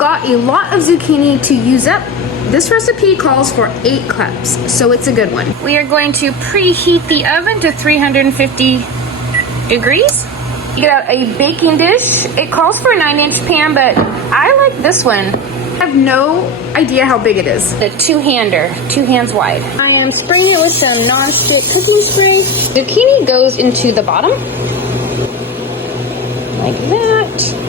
got a lot of zucchini to use up, this recipe calls for 8 cups, so it's a good one. We are going to preheat the oven to 350 degrees. You get out a baking dish. It calls for a 9-inch pan, but I like this one. I have no idea how big it is. A 2-hander, 2 hands wide. I am spraying it with some non-stick cooking spray. Zucchini goes into the bottom, like that.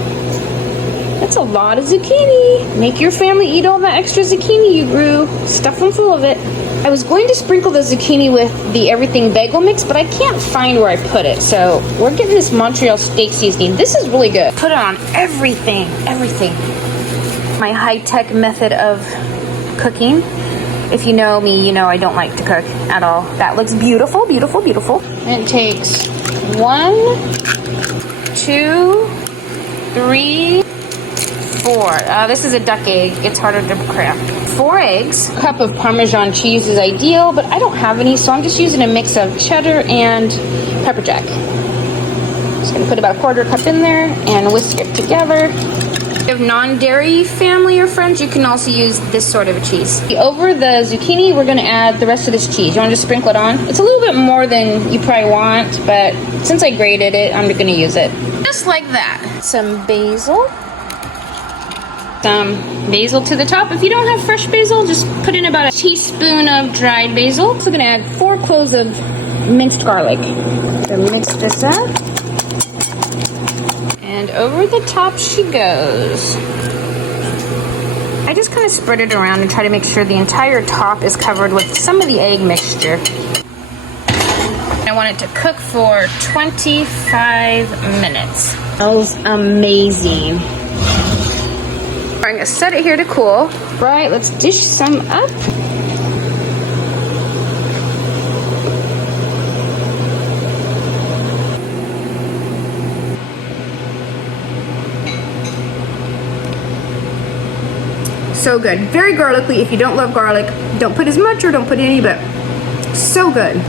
That's a lot of zucchini. Make your family eat all that extra zucchini you grew. Stuff them full of it. I was going to sprinkle the zucchini with the everything bagel mix, but I can't find where I put it. So we're getting this Montreal steak seasoning. This is really good. Put it on everything, everything. My high-tech method of cooking. If you know me, you know I don't like to cook at all. That looks beautiful, beautiful, beautiful. And it takes 1, 2, 3, 4. This is a duck egg. It's harder to craft. 4 eggs. A cup of Parmesan cheese is ideal, but I don't have any, so I'm just using a mix of cheddar and pepper jack. Just gonna put about a 1/4 cup in there and whisk it together. If you have non-dairy family or friends, you can also use this sort of a cheese. Over the zucchini, we're gonna add the rest of this cheese. You wanna just sprinkle it on? It's a little bit more than you probably want, but since I grated it, I'm gonna use it. Just like that. Some basil. Some basil to the top. If you don't have fresh basil, just put in about a teaspoon of dried basil. So I'm gonna add 4 cloves of minced garlic. So mix this up. And over the top she goes. I just kind of spread it around and try to make sure the entire top is covered with some of the egg mixture. I want it to cook for 25 minutes. Smells amazing. I'm gonna set it here to cool. Right, let's dish some up. So good. Very garlicky. If you don't love garlic, don't put as much or don't put any, but so good.